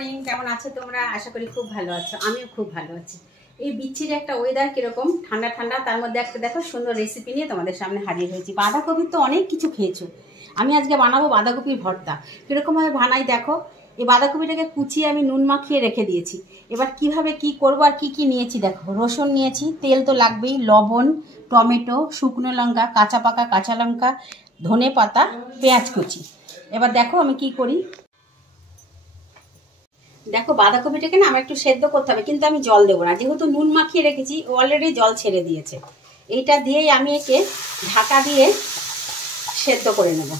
Morning, কেমন আছো তোমরা? আশা করি খুব ভালো আছো। আমিও খুব ভালো আছি। এই বিচ্ছিরি একটা ওয়েদার, কিরকম ঠান্ডা ঠান্ডা, তার মধ্যে একটা দেখো সুন্দর রেসিপি নিয়ে তোমাদের সামনে হাজির হয়েছি। বাঁধাকপির তো অনেক কিছু খেয়েছো, আমি আজকে বানাবো বাঁধাকপির ভর্তা। কীরকমভাবে বানাই দেখো। এই বাঁধাকপিটাকে কুচিয়ে আমি নুন মাখিয়ে রেখে দিয়েছি। এবার কিভাবে কি করবো আর কি কি নিয়েছি দেখো। রসুন নিয়েছি, তেল তো লাগবেই, লবণ, টমেটো, শুকনো লঙ্কা, কাঁচা পাকা কাঁচা লঙ্কা, ধনে পাতা, পেঁয়াজ কুচি। এবার দেখো আমি কি করি। দেখো বাঁধাকপিটাকে না আমার একটু সেদ্ধ করতে হবে, কিন্তু আমি জল দেবো না, যেহেতু নুন মাখিয়ে রেখেছি, অলরেডি জল ছেড়ে দিয়েছে। এইটা দিয়েই আমি একে ঢাকা দিয়ে সেদ্ধ করে নেব।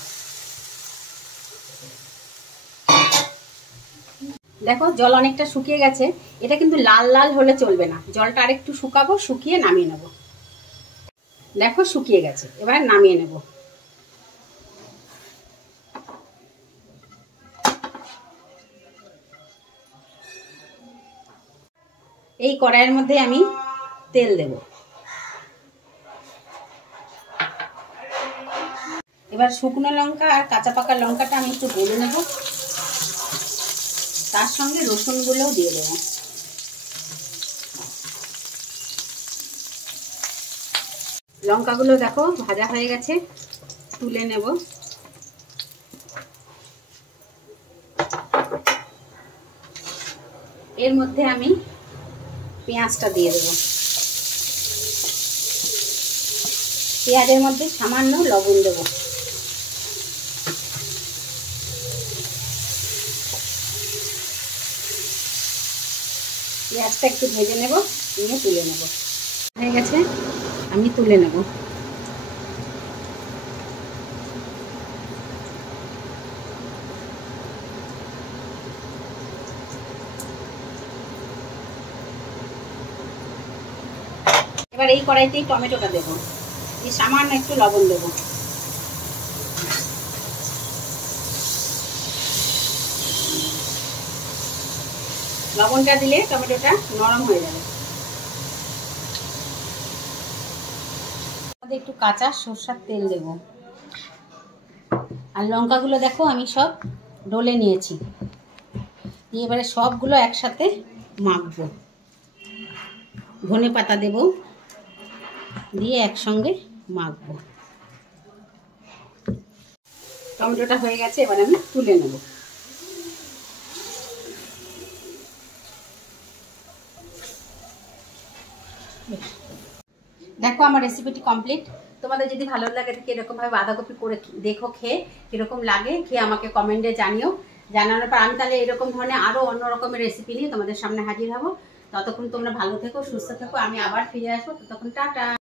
দেখো জল অনেকটা শুকিয়ে গেছে। এটা কিন্তু লাল লাল হলে চলবে না, জলটা আরেকটু শুকাবো, শুকিয়ে নামিয়ে নেব। দেখো শুকিয়ে গেছে, এবার নামিয়ে নেব। এই কড়াইয়ের মধ্যে আমি তেল দেব। এবার শুকনো লঙ্কা আর কাঁচা পাকা লঙ্কাটা আমি একটু ভেজে নেব, তার সঙ্গে রসুনগুলোও দিয়ে দেবো। লঙ্কাগুলো দেখো ভাজা হয়ে গেছে, তুলে নেব। এর মধ্যে আমি পেঁয়াজটা দিয়ে দেব। পেঁয়াজের মধ্যে সামান্য লবণ দেব। পেঁয়াজটা একটু ভেজে নেব, নিয়ে তুলে নেব। হয়ে গেছে, আমি তুলে নেব। এবার এই কড়াইতেই টমেটোটা দেব, এই সামান্য একটু লবণ দেব। লবণটা দিলে টমেটোটা নরম হয়ে যাবে। একটু কাঁচা সরষের তেল দেব। আর লঙ্কাগুলো দেখো আমি সব ডলে নিয়েছি, দিয়ে এবারে সবগুলো একসাথে মাখবো। ধনে পাতা দেব, দিয়ে একসঙ্গে মাখবো। টমেটোটা হয়ে গেছে, এবার আমি তুলে নেব। দেখো আমার রেসিপিটি কমপ্লিট। তোমাদের যদি ভালো লাগে থাকে এরকমভাবে বাঁধাকপি করে দেখো, খেয়ে কীরকম লাগে, খেয়ে আমাকে কমেন্টে জানিও। জানানোর পর আমি তাহলে এরকম ধরনের আরও অন্য রকমের রেসিপি নিয়ে তোমাদের সামনে হাজির হব। ততক্ষণ তোমরা ভালো থেকো, সুস্থ থেকো, আমি আবার ফিরে আসবো। ততক্ষণ টাটা।